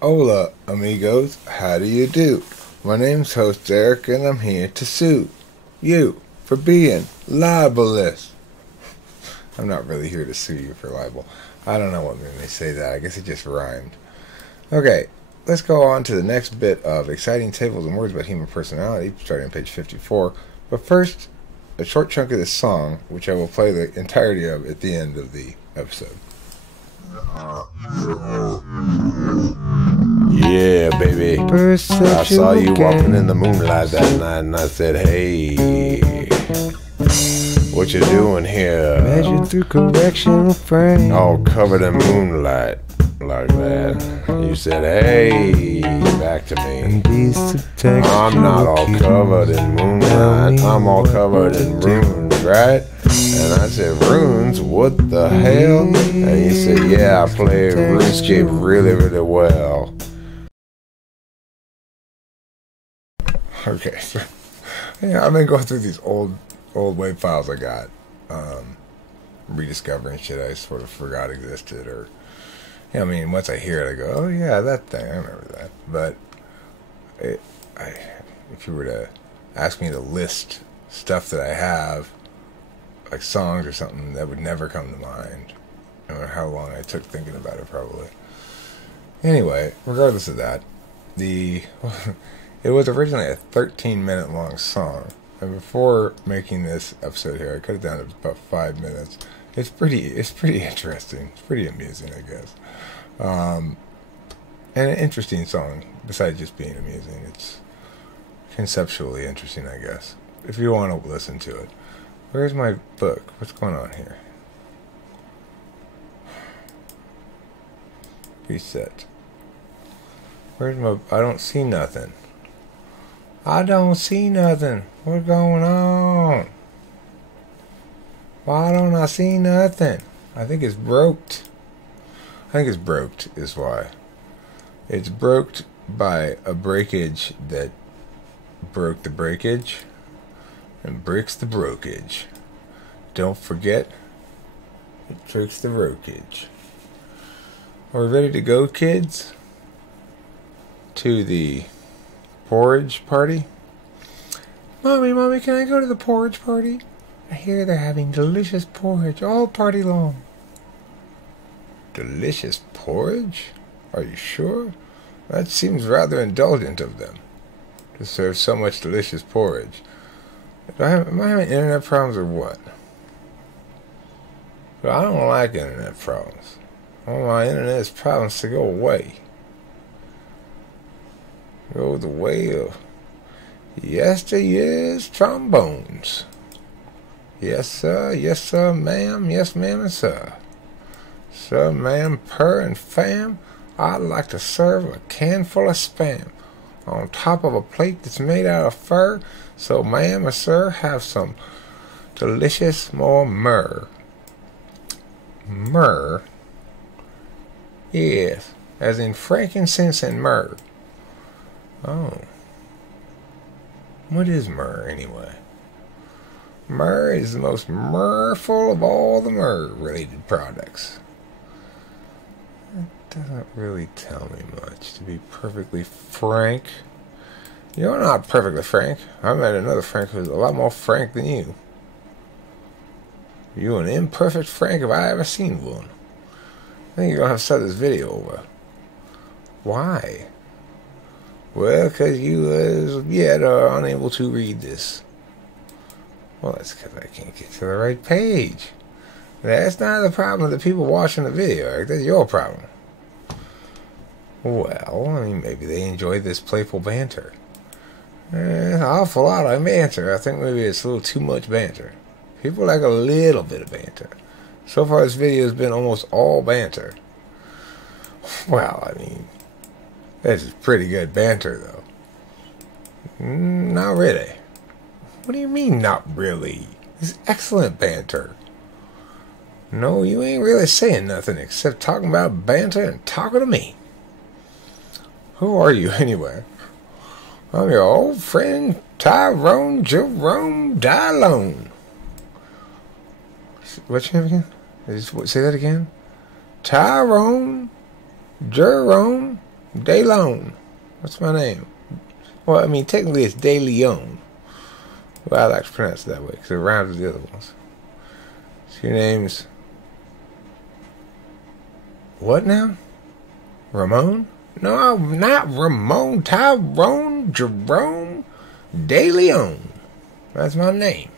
Hola, amigos. How do you do? My name's host Derek, and I'm here to sue you for being libelous. I'm not really here to sue you for libel. I don't know what made me say that. I guess it just rhymed. Okay, let's go on to the next bit of exciting tables and words about human personality, starting on page 54. But first, a short chunk of this song, which I will play the entirety of at the end of the episode. Yeah, baby. I saw you walking in the moonlight that night, and I said, hey, what you doing here? Measured through correctional frame. All covered in moonlight like that. You said, hey, back to me. I'm not all covered in moonlight. I'm all covered in runes, right? And I said, runes? What the hell? And you said, yeah, I play RuneScape really, really well. Okay, so yeah, I've been going through these old wave files I got, rediscovering shit I sort of forgot existed, or I mean, once I hear it, I go, oh yeah, that thing, I remember that. But if you were to ask me to list stuff that I have, like songs or something, that would never come to mind, no matter how long I took thinking about it, probably. Anyway, regardless of that, it was originally a 13-minute long song, and before making this episode here, I cut it down to about 5 minutes. It's pretty interesting. It's pretty amusing, I guess. And an interesting song, besides just being amusing. It's conceptually interesting, I guess, if you want to listen to it. Where's my book? What's going on here? Reset. Where's my... I don't see nothing. I don't see nothing. What's going on? Why don't I see nothing? I think it's broked. I think it's broked is why. It's broked by a breakage that broke the breakage and breaks the brokage. Don't forget, it breaks the brokage. Are we ready to go, kids? To the porridge party? Mommy, can I go to the porridge party? I hear they're having delicious porridge all party long. Delicious porridge? Are you sure? That seems rather indulgent of them, to serve so much delicious porridge. Am I having internet problems or what? But I don't like internet problems. I want my internet's problems to go away. Go the way of yesteryear's trombones. Yes, sir, ma'am, yes, ma'am, and sir. Sir, ma'am, per and fam, I'd like to serve a can full of spam on top of a plate that's made out of fur. So, ma'am or sir, have some delicious more myrrh. Myrrh? Yes, as in frankincense and myrrh. Oh. What is myrrh, anyway? Myrrh is the most myrrhful of all the myrrh-related products. That doesn't really tell me much, to be perfectly frank. You're not perfectly frank. I met another Frank who's a lot more frank than you. You're an imperfect Frank if I ever seen one. I think you're going to have to start this video over. Why? Well, because you as yet are unable to read this. Well, that's because I can't get to the right page. That's not the problem of the people watching the video, Eric. That's your problem. Well, I mean, maybe they enjoy this playful banter. An awful lot of banter. I think maybe it's a little too much banter. People like a little bit of banter. So far, this video has been almost all banter. Well, I mean, this is pretty good banter, though. Not really. What do you mean, not really? It's excellent banter. No, you ain't really saying nothing except talking about banter and talking to me. Who are you, anyway? I'm your old friend, Tyrone Jerome Dylone. What's your name again? Say that again? Tyrone Jerome DeLeon. That's my name. Well, I mean, technically it's De Leon. Well, I like to pronounce it that way because it rhymes with the other ones. So your name's... what now? Ramon? No, not Ramon. Tyrone Jerome De Leon. That's my name.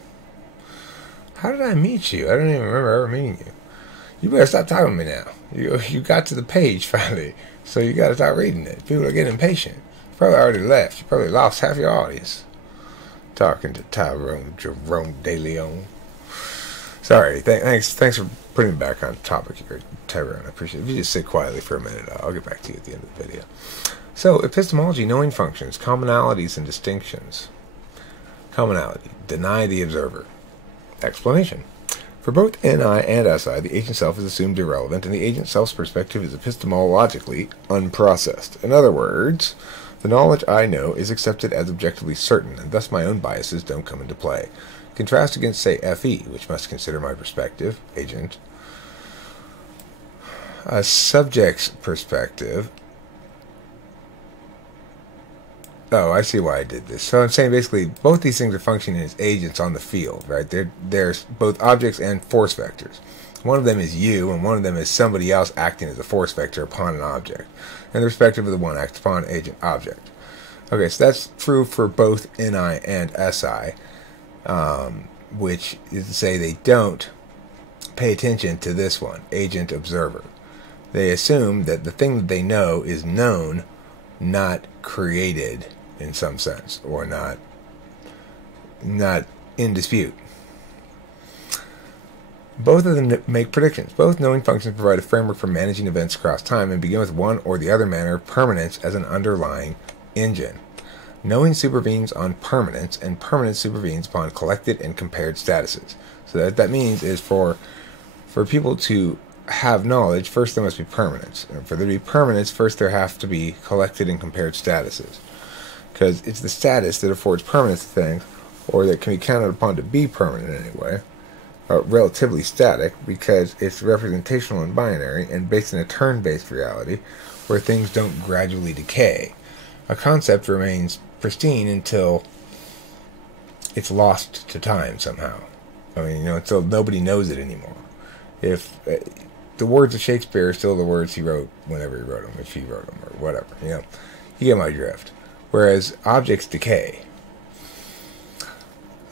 How did I meet you? I don't even remember ever meeting you. You better stop talking to me now. You got to the page finally, so you got to start reading it. People are getting impatient. You probably already left. You probably lost half your audience. Talking to Tyrone Jerome De Leon. Sorry. Thanks for putting me back on topic here, Tyrone. I appreciate it. If you just sit quietly for a minute, I'll get back to you at the end of the video. So, epistemology, knowing functions, commonalities, and distinctions. Commonality. Deny the observer. Explanation. For both NI and SI, the agent self is assumed irrelevant, and the agent self's perspective is epistemologically unprocessed. In other words, the knowledge I know is accepted as objectively certain, and thus my own biases don't come into play. Contrast against, say, FE, which must consider my perspective, agent, a subject's perspective. Oh, I see why I did this. So I'm saying basically both these things are functioning as agents on the field, right? They're both objects and force vectors. One of them is you, and one of them is somebody else acting as a force vector upon an object. And the respective of the one acts upon agent object. Okay, so that's true for both NI and SI, which is to say they don't pay attention to this one, agent observer. They assume that the thing that they know is known, not created in some sense, or not in dispute. Both of them make predictions. Both knowing functions provide a framework for managing events across time and begin with one or the other manner of permanence as an underlying engine. Knowing supervenes on permanence, and permanence supervenes upon collected and compared statuses. So that means is for people to have knowledge, first there must be permanence. And for there to be permanence, first there have to be collected and compared statuses. Because it's the status that affords permanence to things, or that can be counted upon to be permanent anyway, relatively static, because it's representational and binary, and based in a turn-based reality, where things don't gradually decay. A concept remains pristine until it's lost to time somehow. I mean, until nobody knows it anymore. If the words of Shakespeare are still the words he wrote whenever he wrote them, if he wrote them, or whatever, you get my drift. Whereas objects decay.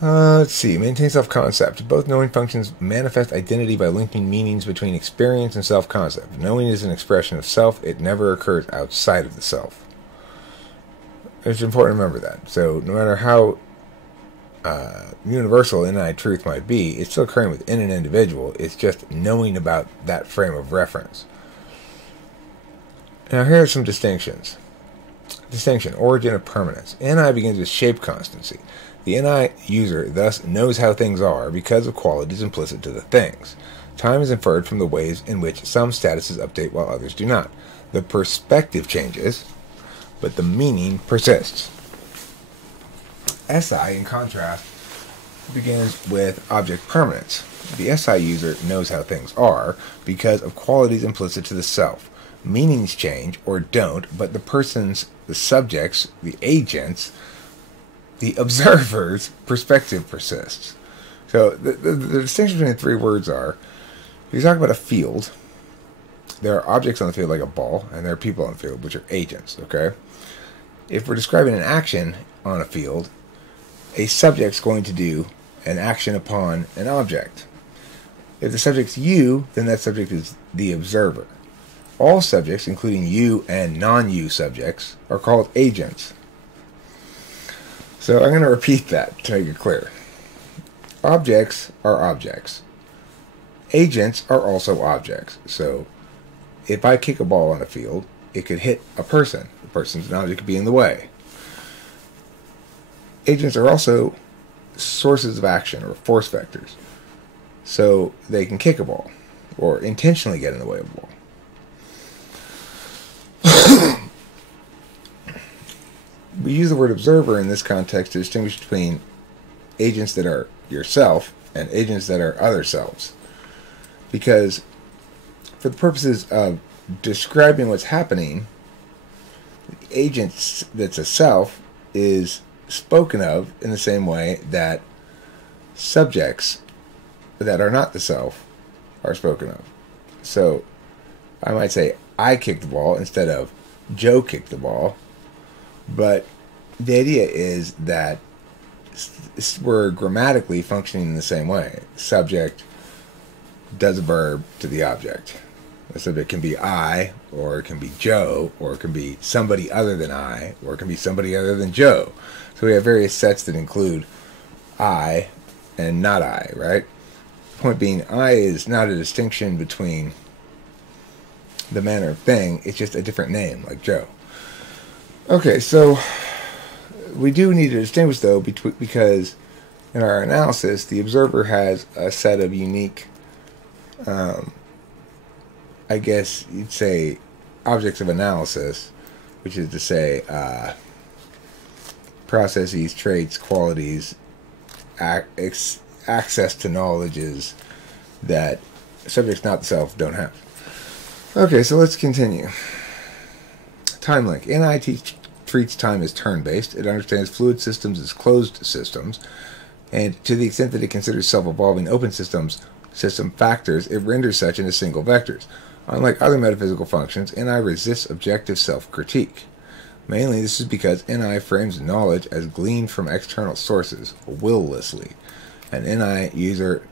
Let's see. Maintain self-concept. Both knowing functions manifest identity by linking meanings between experience and self-concept. Knowing is an expression of self. It never occurs outside of the self. It's important to remember that. So no matter how universal NI truth might be, it's still occurring within an individual. It's just knowing about that frame of reference. Now here are some distinctions. Distinction, origin of permanence. NI begins with shape constancy. The NI user thus knows how things are because of qualities implicit to the things. Time is inferred from the ways in which some statuses update while others do not. The perspective changes, but the meaning persists. SI, in contrast, begins with object permanence. The SI user knows how things are because of qualities implicit to the self. Meanings change or don't, but the persons, the subjects, the agents, the observer's perspective persists. So the distinction between the three words are, if you talk about a field, there are objects on the field like a ball, and there are people on the field, which are agents, okay? If we're describing an action on a field, a subject's going to do an action upon an object. If the subject's you, then that subject is the observer. All subjects, including you and non-you subjects, are called agents. So I'm going to repeat that to make it clear. Objects are objects. Agents are also objects. So if I kick a ball on a field, it could hit a person. The person's an object could be in the way. Agents are also sources of action or force vectors. So they can kick a ball or intentionally get in the way of a ball. We use the word observer in this context to distinguish between agents that are yourself and agents that are other selves. Because for the purposes of describing what's happening, agent that's a self is spoken of in the same way that subjects that are not the self are spoken of. So I might say I kicked the ball instead of Joe kicked the ball, but the idea is that we're grammatically functioning in the same way. Subject does a verb to the object. The subject can be I, or it can be Joe, or it can be somebody other than I, or it can be somebody other than Joe. So we have various sets that include I and not I, right? Point being, I is not a distinction between the manner of thing, it's just a different name, like Joe. Okay, so we do need to distinguish, though, because in our analysis, the observer has a set of unique, I guess you'd say, objects of analysis, which is to say, processes, traits, qualities, access to knowledges that subjects not the self don't have. Okay, so let's continue. Time link. NI treats time as turn-based. It understands fluid systems as closed systems, and to the extent that it considers self-evolving open system factors, it renders such into single vectors. Unlike other metaphysical functions, NI resists objective self-critique. Mainly, this is because NI frames knowledge as gleaned from external sources, will-lessly. An NI user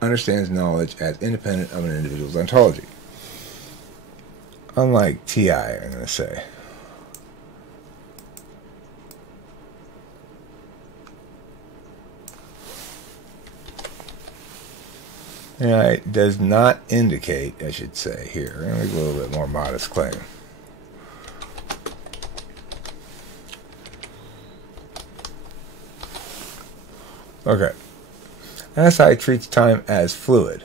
understands knowledge as independent of an individual's ontology. Unlike TI, I'm going to say. NI does not indicate, I should say, here. I'm going to make a little bit more modest claim. Okay. SI treats time as fluid.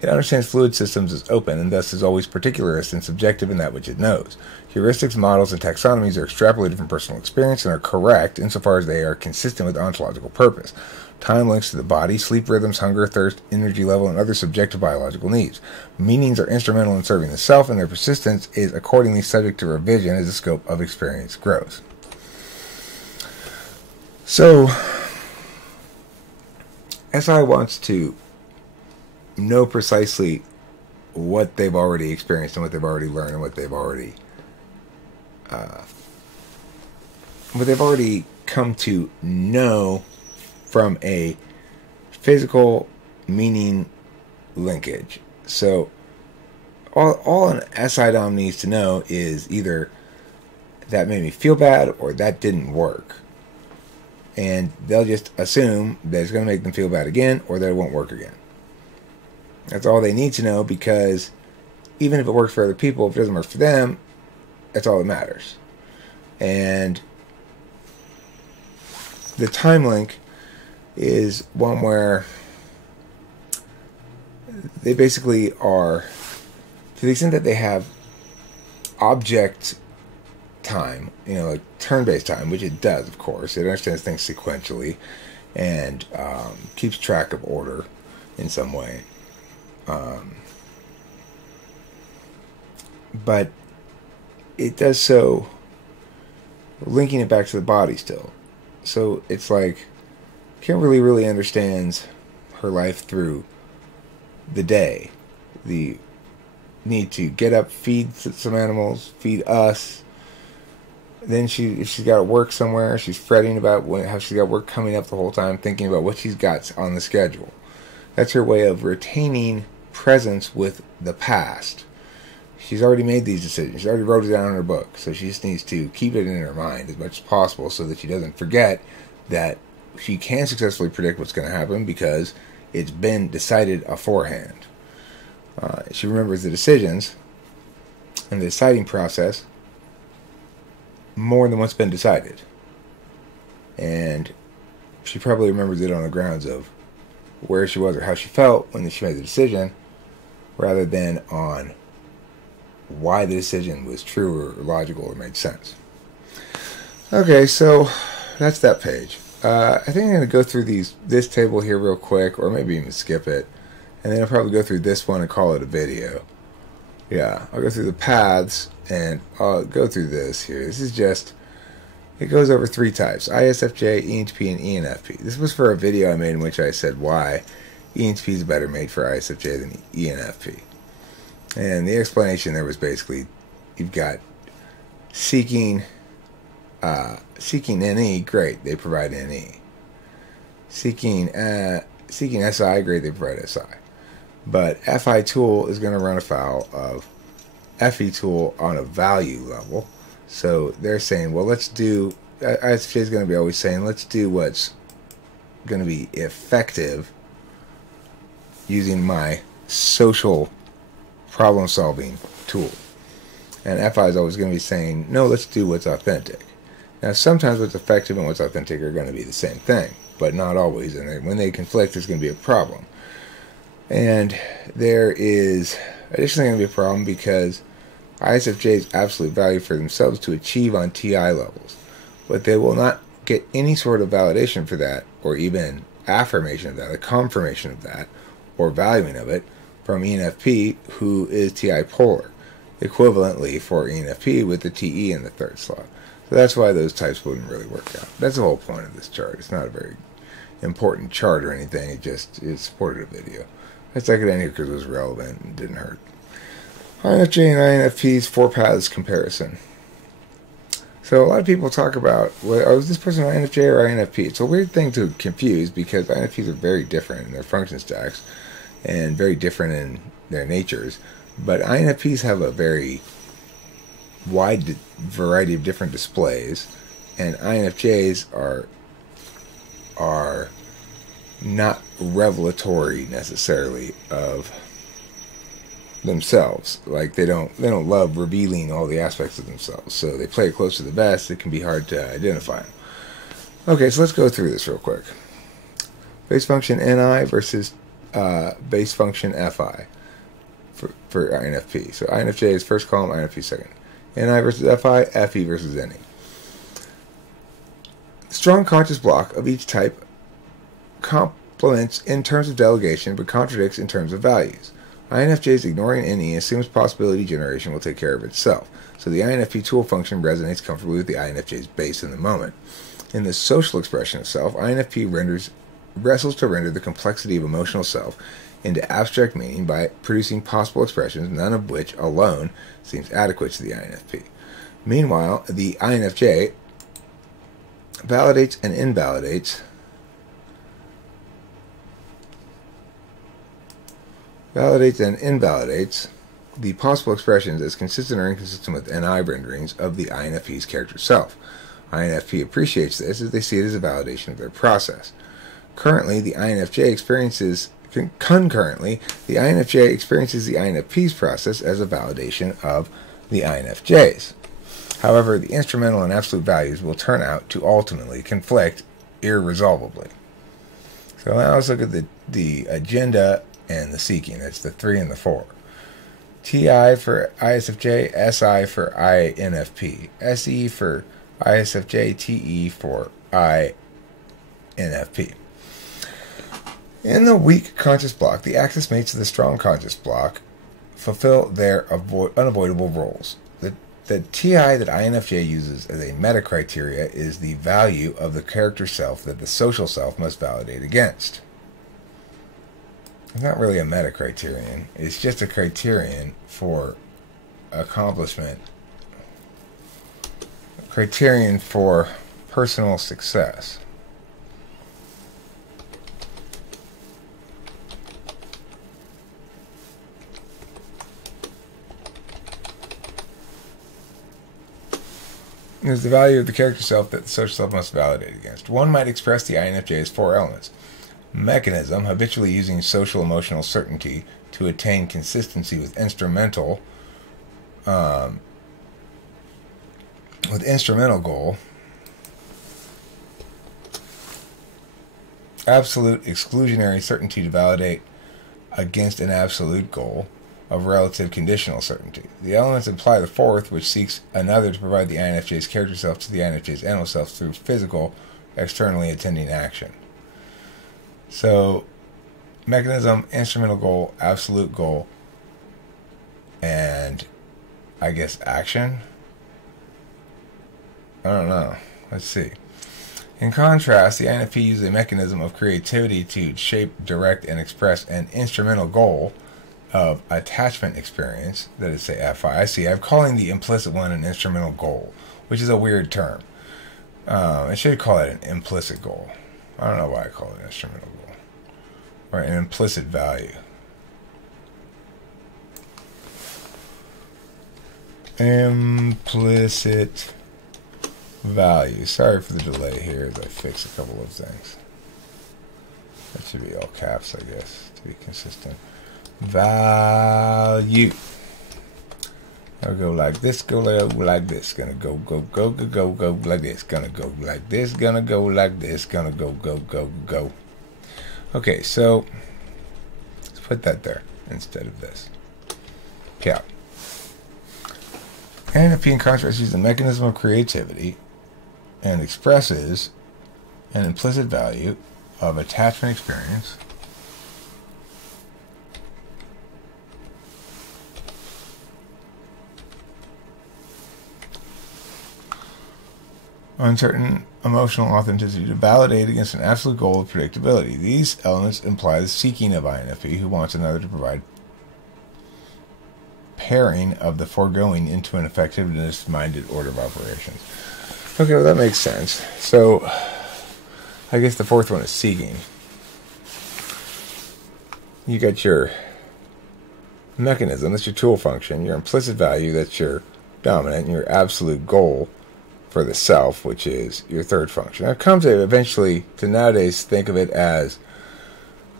It understands fluid systems as open and thus is always particularist and subjective in that which it knows. Heuristics, models, and taxonomies are extrapolated from personal experience and are correct insofar as they are consistent with ontological purpose. Time links to the body, sleep rhythms, hunger, thirst, energy level, and other subjective biological needs. Meanings are instrumental in serving the self, and their persistence is accordingly subject to revision as the scope of experience grows. So, SI wants to know precisely what they've already experienced and what they've already learned and what they've already come to know from a physical meaning linkage. So all an SI-DOM needs to know is either that made me feel bad or that didn't work. And they'll just assume that it's going to make them feel bad again or that it won't work again. That's all they need to know, because even if it works for other people, if it doesn't work for them, that's all that matters. And the time link is one where they basically are, to the extent that they have object time, like turn-based time, which it does, of course. It understands things sequentially and keeps track of order in some way. But it does so linking it back to the body still. So it's like Kimberly really understands her life through the day. The need to get up, feed some animals, feed us. Then if she's got to work somewhere, she's fretting about how she's got work coming up the whole time, thinking about what she's got on the schedule. That's her way of retaining presence with the past. She's already made these decisions. She already wrote it down in her book. So she just needs to keep it in her mind as much as possible so that she doesn't forget that she can successfully predict what's going to happen because it's been decided aforehand. She remembers the decisions and the deciding process more than what's been decided. And she probably remembers it on the grounds of where she was or how she felt when she made the decision, rather than on why the decision was true or logical or made sense. Okay, so that's that page. I think I'm going to go through this table here real quick, or maybe even skip it, and then I'll probably go through this one and call it a video. Yeah, I'll go through the paths and I'll go through this here. This is just, it goes over three types: ISFJ, ENTP, and ENFP. This was for a video I made in which I said why ENTP is a better mate for ISFJ than ENFP. And the explanation there was basically, you've got seeking NE, great, they provide NE. Seeking SI, great, they provide SI. But FI tool is going to run afoul of FE tool on a value level. So they're saying, well, let's do, ISFJ is going to be always saying, let's do what's going to be effective using my social problem solving tool. And FI is always going to be saying, no, let's do what's authentic. Now, sometimes what's effective and what's authentic are going to be the same thing, but not always. And when they conflict, there's going to be a problem. And there is additionally going to be a problem because ISFJ's absolute value for themselves to achieve on TI levels, but they will not get any sort of validation for that, or even affirmation of that, a confirmation of that, or valuing of it from ENFP, who is TI polar, equivalently for ENFP with the TE in the third slot. So that's why those types wouldn't really work out. That's the whole point of this chart. It's not a very important chart or anything. It supported a video. I stuck it in here because it was relevant and didn't hurt. INFJ and INFP's four paths comparison. So a lot of people talk about, well, is this person INFJ or INFP? It's a weird thing to confuse because INFPs are very different in their function stacks and very different in their natures. But INFPs have a very wide variety of different displays, and INFJs are not revelatory necessarily of themselves. Like they don't love revealing all the aspects of themselves, so they play it close to the vest. It can be hard to identify them. Okay, so let's go through this real quick. Base function NI versus base function FI for INFP. So INFJ is first column, INFP second. NI versus FI, FE versus NE. Strong conscious block of each type complements in terms of delegation but contradicts in terms of values. INFJ's ignoring NE assumes possibility generation will take care of itself, so the INFP tool function resonates comfortably with the INFJ's base in the moment. In the social expression of self, INFP wrestles to render the complexity of emotional self into abstract meaning by producing possible expressions, none of which alone seems adequate to the INFP. Meanwhile, the INFJ validates and invalidates the possible expressions as consistent or inconsistent with NI renderings of the INFP's character self. INFP appreciates this as they see it as a validation of their process. Concurrently, the INFJ experiences the INFP's process as a validation of the INFJ's. However, the instrumental and absolute values will turn out to ultimately conflict irresolvably. So now let's look at the agenda and the seeking. That's the 3 and the 4. TI for ISFJ, SI for INFP, SE for ISFJ, TE for INFP. In the weak conscious block, the axis mates of the strong conscious block fulfill their unavoidable roles. The TI that INFJ uses as a meta-criteria is the value of the character self that the social self must validate against. It's not really a meta-criterion. It's just a criterion for accomplishment. A criterion for personal success. Is the value of the character self that the social self must validate against. One might express the INFJ as 4 elements. Mechanism, habitually using social emotional certainty to attain consistency with instrumental goal. Absolute exclusionary certainty to validate against an absolute goal of relative conditional certainty. The elements imply the fourth, which seeks another to provide the INFJ's character self to the INFJ's animal self through physical, externally attending action. So, mechanism, instrumental goal, absolute goal, and I guess action. I don't know. Let's see. In contrast, the INFP uses a mechanism of creativity to shape, direct, and express an instrumental goal of attachment experience, that is, say, FI. I see. I'm calling the implicit one an instrumental goal, which is a weird term. I should call it an implicit goal. I don't know why I call it an instrumental goal. Or an implicit value. Implicit value. Sorry for the delay here as I fix a couple of things. That should be all caps, I guess, to be consistent. Value. I'll go like this, go like this. Gonna go like this. Gonna go like this, gonna go like this. Gonna go. Okay, so let's put that there instead of this. Yeah. INFP in contrast uses the mechanism of creativity and expresses an implicit value of attachment experience on certain emotional authenticity to validate against an absolute goal of predictability. These elements imply the seeking of INFP, who wants another to provide pairing of the foregoing into an effectiveness-minded order of operations. Okay, well that makes sense. So, I guess the fourth one is seeking. You got your mechanism, that's your tool function, your implicit value, that's your dominant, and your absolute goal for the self, which is your third function. Now it comes to eventually to nowadays think of it as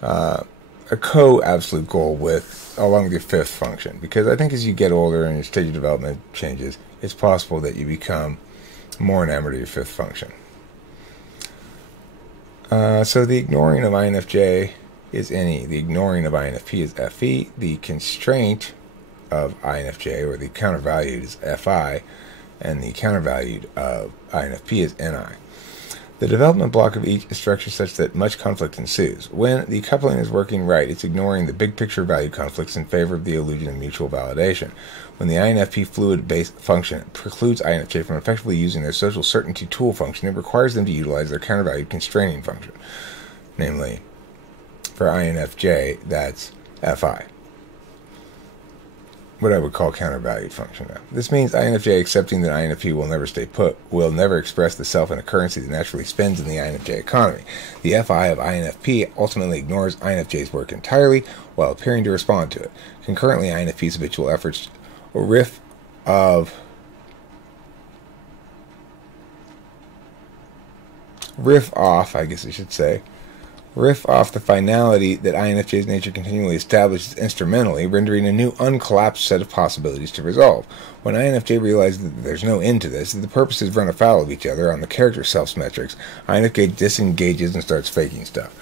a co-absolute goal with along with your fifth function, because I think as you get older and your stage of development changes, it's possible that you become more enamored of your fifth function. So the ignoring of INFJ is NE. The ignoring of INFP is FE. The constraint of INFJ, or the countervalued, is FI. And the countervalued of INFP is NI. The development block of each is structured such that much conflict ensues. When the coupling is working right, it's ignoring the big picture value conflicts in favor of the illusion of mutual validation. When the INFP fluid-based function precludes INFJ from effectively using their social certainty tool function, it requires them to utilize their countervalued constraining function. Namely, for INFJ, that's FI. What I would call countervalued function now. This means INFJ accepting that INFP will never stay put, will never express the self in a currency that naturally spends in the INFJ economy. The FI of INFP ultimately ignores INFJ's work entirely while appearing to respond to it. Concurrently, INFP's habitual efforts riff off, I guess I should say, riff off the finality that INFJ's nature continually establishes instrumentally, rendering a new uncollapsed set of possibilities to resolve. When INFJ realizes that there's no end to this, that the purposes run afoul of each other on the character self metrics, INFJ disengages and starts faking stuff.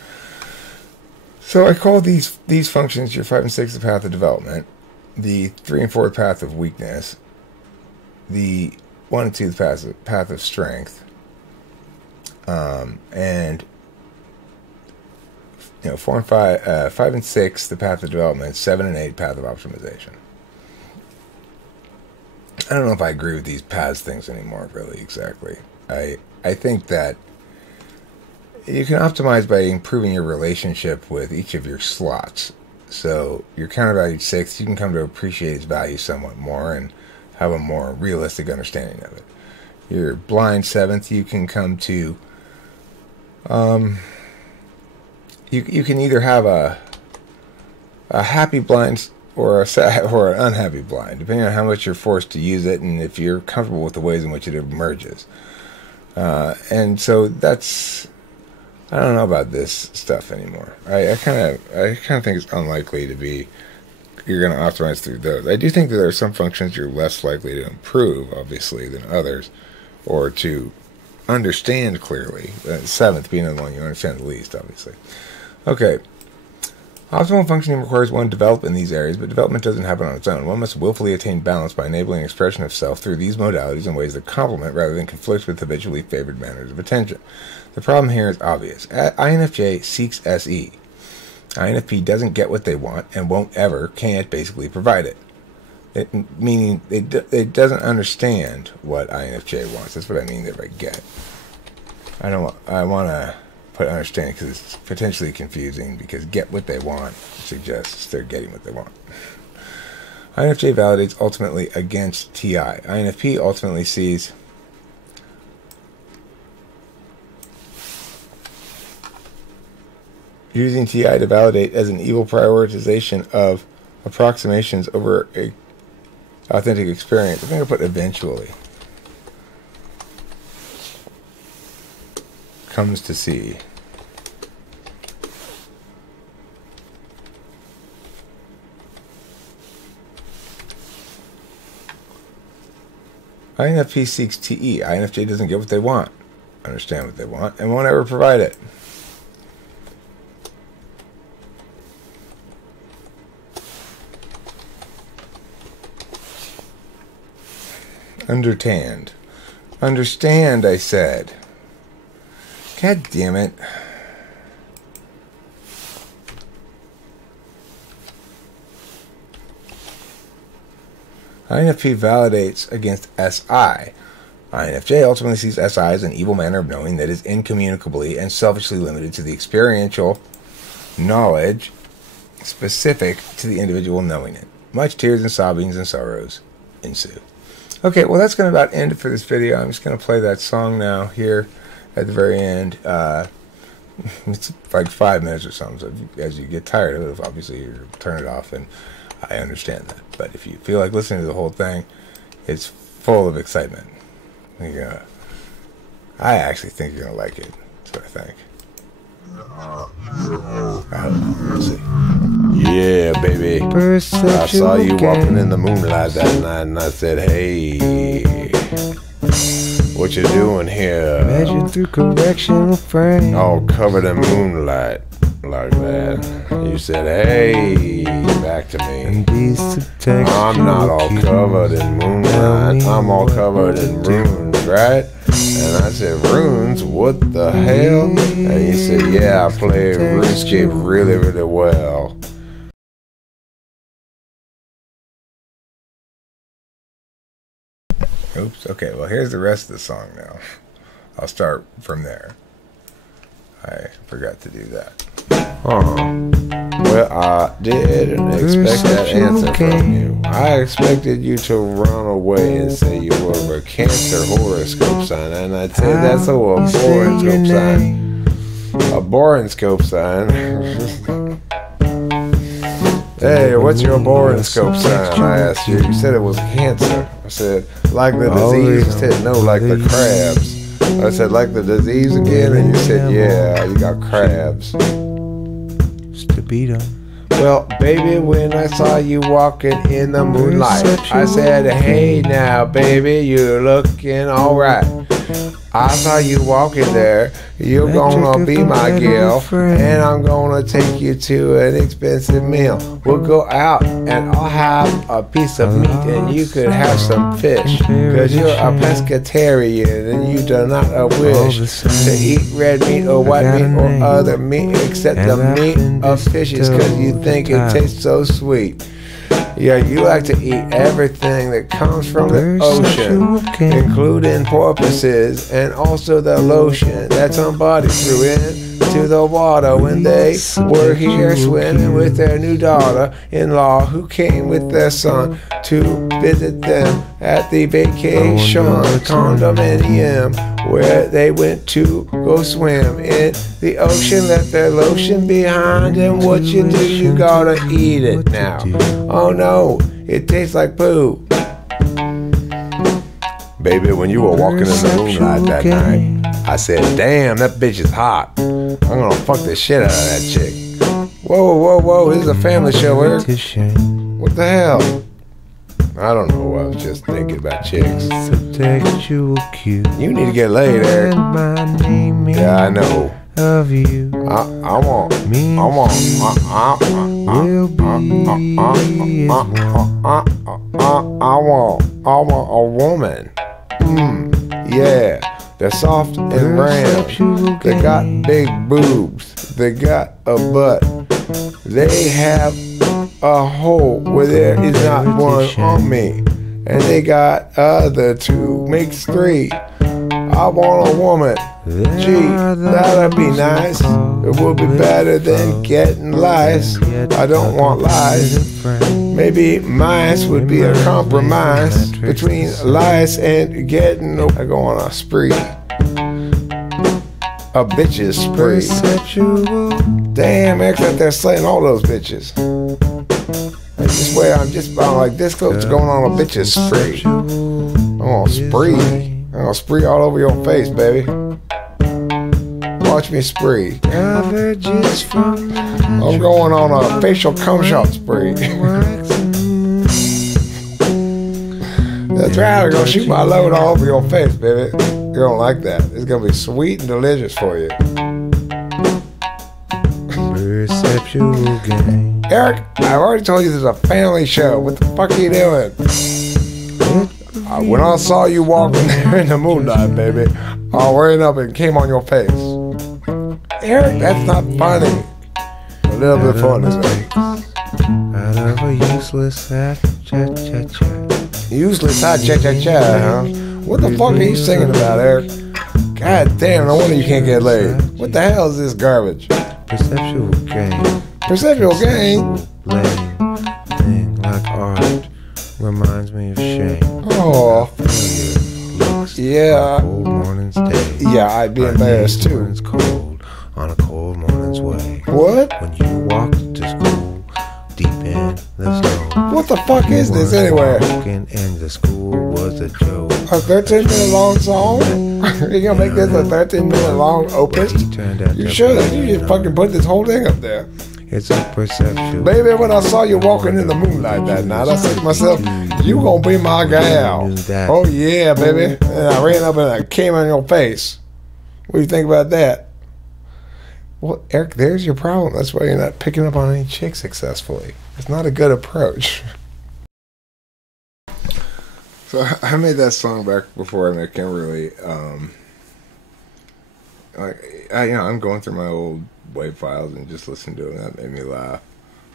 So I call these functions your 5 and 6 the path of development, the 3 and 4 the path of weakness, the 1 and 2 the path of strength, and 4 and 5, 5 and 6, the path of development, 7 and 8, path of optimization. I don't know if I agree with these paths things anymore, really, exactly. I think that you can optimize by improving your relationship with each of your slots. So your countervalued 6, you can come to appreciate its value somewhat more and have a more realistic understanding of it. Your blind 7th, you can come to You can either have a happy blind or a sad or an unhappy blind, depending on how much you're forced to use it and if you're comfortable with the ways in which it emerges. And so that's, I don't know about this stuff anymore. I kind of think it's unlikely to be you're going to optimize through those. I do think that there are some functions you're less likely to improve, obviously, than others, or to understand clearly. The 7th being the one you understand the least, obviously. Okay. Optimal functioning requires one to develop in these areas, but development doesn't happen on its own. One must willfully attain balance by enabling expression of self through these modalities in ways that complement rather than conflict with habitually favored manners of attention. The problem here is obvious. INFJ seeks SE. INFP doesn't get what they want and can't basically provide it. meaning it doesn't understand what INFJ wants. That's what I mean by get. I want to put understanding because it's potentially confusing, because get what they want suggests they're getting what they want. INFJ validates ultimately against TI. INFP ultimately sees using TI to validate as an evil prioritization of approximations over a authentic experience. I think I'll put eventually. Comes to see. INFP seeks TE. INFJ doesn't get what they want, understand what they want, and won't ever provide it. Understand. Understand, I said. God damn it. INFP validates against SI. INFJ ultimately sees SI as an evil manner of knowing that is incommunicably and selfishly limited to the experiential knowledge specific to the individual knowing it. Much tears and sobbings and sorrows ensue. Okay, well that's going to about end it for this video. I'm just going to play that song now here at the very end. It's like 5 minutes or something, so as you get tired of it, obviously you turn it off, and I understand that. But if you feel like listening to the whole thing, it's full of excitement. I actually think you're going to like it. That's what I think. We'll see. Yeah, baby. I saw you walking in the moonlight that night, and I said, hey, what you doing here? Measured through correctional frame. All covered in moonlight like that. You said, hey, back to me. I'm not all covered in moonlight. I'm all covered in runes, right? And I said, runes? What the hell? And you said, yeah, I play RuneScape really, really well. Oops, okay, well here's the rest of the song now. I'll start from there. I forgot to do that. Well, I didn't expect that answer from you. I expected you to run away and say you were a Cancer horoscope sign, and I'd say that's a boroscope sign. A boroscope sign. Hey, what's your boroscope sign? I asked you. You said it was Cancer. I said, like the disease? You said, no, like the crabs. I said, like the disease again? And you said, yeah, you got crabs. Well, baby, when I saw you walking in the moonlight, I said, hey now, baby, you're looking alright. I saw you walking there. You're gonna be my girl, and I'm gonna take you to an expensive meal. We'll go out and I'll have a piece of meat and you could have some fish, cause you're a pescatarian and you do not wish to eat red meat or white meat or other meat except the meat of fishes, cause you think it tastes so sweet. Yeah, you like to eat everything that comes from the ocean, including porpoises and also the lotion that somebody threw into the water when they were here swimming with their new daughter-in-law who came with their son to visit them at the vacation condominium where they went to go swim in the ocean. Left their lotion behind, and what you do, you gotta eat it now. Oh no, it tastes like poo. Baby, when you were walking in the moonlight that night, I said, damn, that bitch is hot. I'm gonna fuck the shit out of that chick. Whoa, whoa, whoa, this is a family show, Eric. What the hell? I don't know, I was just thinking about chicks. You need to get laid, Eric. Yeah, I know. Of you, I want a woman. Yeah, they're soft and round. They got big boobs. They got a butt. They have a hole where there is not one on me. And they got other two, makes three. I want a woman. Gee, that'd be nice. It would be better than getting lice. I don't want lies. Maybe mice would be a compromise between lice and getting. I go on a spree. A bitch's spree. Damn, except they're slaying all those bitches. I swear I'm like this close to going on a bitch's spree. I'm gonna spree. I'm gonna spree all over your face, baby. Watch me spree. I'm going on a facial cum shot spree. That's right, I'm gonna shoot my load all over your face, baby. You don't like that. It's gonna be sweet and delicious for you. Perceptual game. Eric, I've already told you this is a family show. What the fuck are you doing? When I saw you walking there in the moonlight, baby, I ran up and came on your face. Eric, that's not funny. A little bit of fun, isn't it? Out of a useless cha-cha-cha. Useless hot cha-cha-cha, huh? What the fuck are you singing about, Eric? God damn, no wonder you can't get laid. What the hell is this garbage? Perceptual game. Perceptual game? Lame thing like art reminds me of shame. Oh. Looks Yeah. like cold morning's day. Yeah, I'd be embarrassed too. When it's cold on a cold morning's way. What? When you walked to school deep in the snow. What the fuck is this anyway? Walking and the school was a joke. A 13-minute long song? You gonna make this a 13-minute long opus? You should. You just fucking put this whole thing up there. It's a perceptual. Baby, when I saw you walking in the moonlight that night, I said to myself, you gonna be my gal. Oh yeah, baby. And I ran up and I came on your face. What do you think about that? Well, Eric, there's your problem. That's why you're not picking up on any chicks successfully. It's not a good approach. So I made that song back before I met Kimberly. I'm going through my old WAV files and just listened to it, and that made me laugh.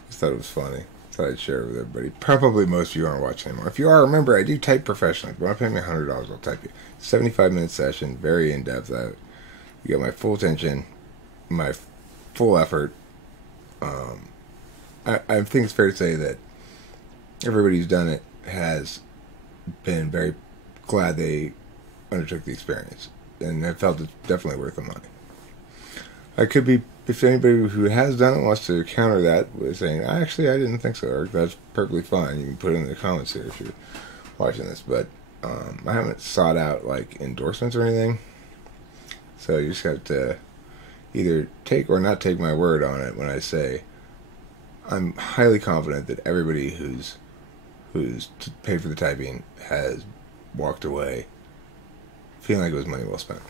Just thought it was funny. Thought I'd share it with everybody. Probably most of you aren't watching anymore. If you are, remember, I do type professionally. If you want to pay me $100, I'll type you. 75-minute session, very in-depth. You get my full attention, my full effort. I think it's fair to say that everybody who's done it has been very glad they undertook the experience, and I felt it's definitely worth the money. I could be, if anybody who has done it wants to counter that with saying, actually, I didn't think so, Eric, that's perfectly fine. You can put it in the comments here if you're watching this, but I haven't sought out like endorsements or anything, so you just have to either take or not take my word on it when I say I'm highly confident that everybody who's paid for the typing has walked away feeling like it was money well spent.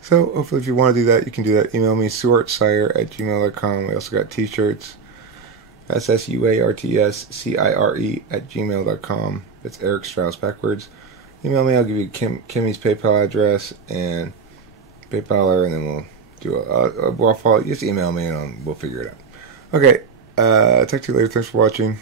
So hopefully if you want to do that, you can do that. Email me, suartsire@gmail.com. We also got t-shirts, SSUARTSCIRE@gmail.com. That's Eric Strauss backwards. Email me, I'll give you Kimmy's PayPal address and PayPal her, and then we'll do a waffle. Just email me and we'll figure it out. Okay, talk to you later. Thanks for watching.